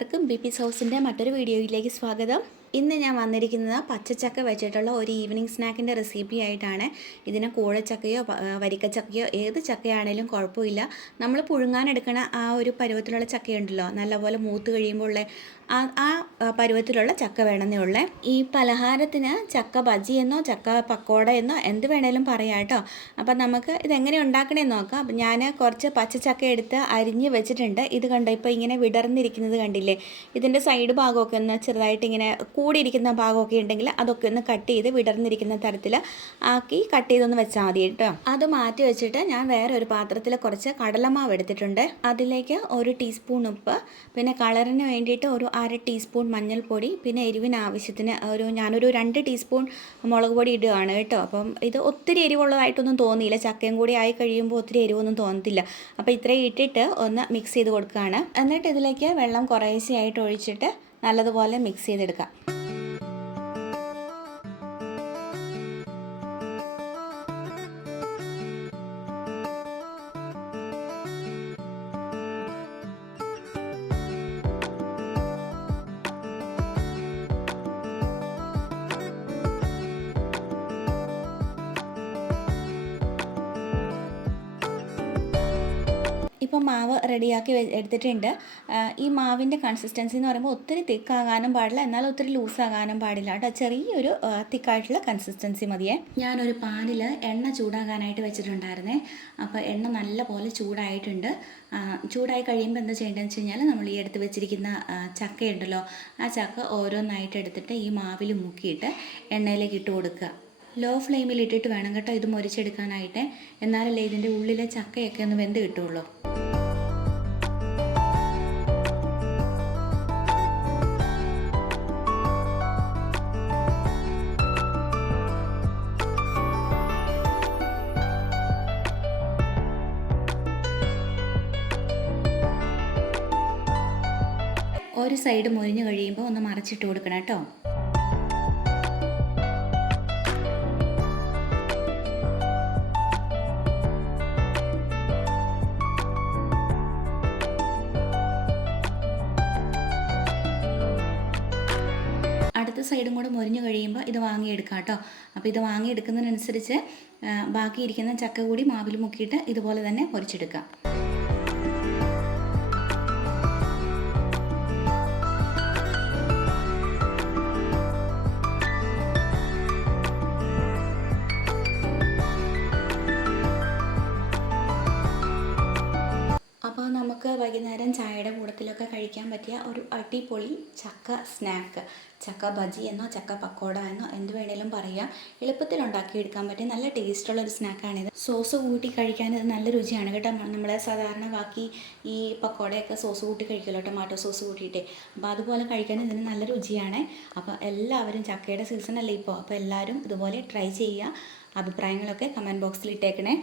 എല്ലാവർക്കും ബി സോസിൻ്റെ മറ്റൊരു വീഡിയോയിലേക്ക് സ്വാഗതം. ഇന്ന് ഞാൻ വന്നിരിക്കുന്നത് പച്ചച്ചക്ക വെച്ചിട്ടുള്ള ഒരു ഈവനിങ് സ്നാക്കിൻ്റെ റെസിപ്പി ആയിട്ടാണ്. ഇതിന് കൂഴച്ചക്കയോ വരിക്കച്ചക്കയോ ഏത് ചക്കയാണേലും കുഴപ്പമില്ല. നമ്മൾ പുഴുങ്ങാനെടുക്കണ ആ ഒരു പരുവത്തിലുള്ള ചക്കയുണ്ടല്ലോ, നല്ലപോലെ മൂത്ത് കഴിയുമ്പോൾ ആ പരുവത്തിലുള്ള ചക്ക വേണമെന്നേ ഉള്ളേ. ഈ പലഹാരത്തിന് ചക്ക ബജി എന്നോ ചക്ക പക്കോട എന്നോ എന്ത് വേണേലും പറയാം കേട്ടോ. അപ്പം നമുക്ക് ഇതെങ്ങനെ ഉണ്ടാക്കണമെന്ന് നോക്കാം. അപ്പം ഞാൻ കുറച്ച് പച്ചച്ചക്ക എടുത്ത് അരിഞ്ഞ് വെച്ചിട്ടുണ്ട്. ഇത് കണ്ടോ, ഇപ്പോൾ ഇങ്ങനെ വിടർന്നിരിക്കുന്നത് കണ്ടില്ലേ? ഇതിൻ്റെ സൈഡ് ഭാഗമൊക്കെ ഒന്ന് ചെറുതായിട്ട് ഇങ്ങനെ കൂടിയിരിക്കുന്ന ഭാഗമൊക്കെ ഉണ്ടെങ്കിൽ അതൊക്കെ ഒന്ന് കട്ട് ചെയ്ത് വിടർന്നിരിക്കുന്ന തരത്തിൽ ആക്കി കട്ട് ചെയ്തൊന്ന് വെച്ചാൽ മതി കേട്ടോ. അത് മാറ്റി വെച്ചിട്ട് ഞാൻ വേറെ ഒരു പാത്രത്തിൽ കുറച്ച് കടലമാവ് എടുത്തിട്ടുണ്ട്. അതിലേക്ക് 1 ടീസ്പൂൺ ഉപ്പ്, പിന്നെ കളറിന് വേണ്ടിയിട്ട് ഒരു 1/2 ടീസ്പൂൺ മഞ്ഞൾപ്പൊടി, പിന്നെ എരിവിന് ആവശ്യത്തിന് ഞാനൊരു 2 ടീസ്പൂൺ മുളക് പൊടി ഇടുകയാണ് കേട്ടോ. അപ്പം ഇത് ഒത്തിരി എരിവുള്ളതായിട്ടൊന്നും തോന്നിയില്ല. ചക്കയും കൂടി ആയി കഴിയുമ്പോൾ ഒത്തിരി എരിവൊന്നും തോന്നത്തില്ല. അപ്പോൾ ഇത്രയും ഇട്ടിട്ട് ഒന്ന് മിക്സ് ചെയ്ത് കൊടുക്കുകയാണ്. എന്നിട്ട് ഇതിലേക്ക് വെള്ളം കുറേശ്ശെയായിട്ട് ഒഴിച്ചിട്ട് നല്ലതുപോലെ മിക്സ് ചെയ്തെടുക്കാം. ഇപ്പം മാവ് റെഡിയാക്കി എടുത്തിട്ടുണ്ട്. ഈ മാവിൻ്റെ കൺസിസ്റ്റൻസി എന്ന് പറയുമ്പോൾ ഒത്തിരി തിക്കാകാനും പാടില്ല, എന്നാൽ ഒത്തിരി ലൂസാകാനും പാടില്ല കേട്ടോ. ചെറിയൊരു തിക്കായിട്ടുള്ള കൺസിസ്റ്റൻസി മതിയേ. ഞാനൊരു പാനിൽ എണ്ണ ചൂടാകാനായിട്ട് വെച്ചിട്ടുണ്ടായിരുന്നേ. അപ്പോൾ എണ്ണ നല്ല പോലെ ചൂടായിട്ടുണ്ട്. ചൂടായി കഴിയുമ്പോൾ എന്താ ചെയ്യേണ്ടതെന്ന് വെച്ച് കഴിഞ്ഞാൽ, നമ്മൾ ഈ എടുത്ത് വെച്ചിരിക്കുന്ന ചക്കയുണ്ടല്ലോ, ആ ചക്ക ഓരോന്നായിട്ട് എടുത്തിട്ട് ഈ മാവിൽ മുക്കിയിട്ട് എണ്ണയിലേക്ക് ഇട്ട് കൊടുക്കുക. ലോ ഫ്ലെയിമിൽ ഇട്ടിട്ട് വേണം കേട്ടോ ഇത് മൊരിച്ചെടുക്കാനായിട്ട്. എന്നാലല്ലേ ഇതിൻ്റെ ഉള്ളിലെ ചക്കയൊക്കെ ഒന്ന് വെന്ത് കിട്ടുള്ളൂ. ഒരു സൈഡ് മൊരിഞ്ഞ് കഴിയുമ്പോൾ ഒന്ന് മറിച്ചിട്ട് കൊടുക്കണം കേട്ടോ. അടുത്ത സൈഡും കൂടെ മൊരിഞ്ഞ് കഴിയുമ്പോൾ ഇത് വാങ്ങിയെടുക്കാം കേട്ടോ. അപ്പോൾ ഇത് വാങ്ങിയെടുക്കുന്നതിനനുസരിച്ച് ബാക്കിയിരിക്കുന്ന ചക്ക കൂടി മാവിൽ മുക്കിയിട്ട് ഇതുപോലെ തന്നെ പൊരിച്ചെടുക്കാം. അപ്പോൾ നമുക്ക് വൈകുന്നേരം ചായയുടെ കൂടത്തിലൊക്കെ കഴിക്കാൻ പറ്റിയ ഒരു അടിപൊളി ചക്ക സ്നാക്ക്, ചക്ക ബജി എന്നോ ചക്ക പക്കോട എന്നോ എന്ത് വേണേലും പറയാം. എളുപ്പത്തിൽ ഉണ്ടാക്കിയെടുക്കാൻ പറ്റിയ നല്ല ടേസ്റ്റുള്ളൊരു സ്നാക്കാണിത്. സോസ് കൂട്ടി കഴിക്കാൻ ഇത് നല്ല രുചിയാണ് കേട്ടോ. നമ്മൾ സാധാരണ ബാക്കി ഈ പക്കോടയൊക്കെ സോസ് കൂട്ടി കഴിക്കുമല്ലോ, ടൊമാറ്റോ സോസ് കൂട്ടിയിട്ട്. അപ്പോൾ അതുപോലെ കഴിക്കാൻ ഇതിന് നല്ല രുചിയാണ്. അപ്പോൾ എല്ലാവരും, ചക്കയുടെ സീസൺ അല്ലേ ഇപ്പോൾ, അപ്പോൾ എല്ലാവരും ഇതുപോലെ ട്രൈ ചെയ്യുക. അഭിപ്രായങ്ങളൊക്കെ കമൻറ്റ് ബോക്സിൽ ഇട്ടേക്കണേ.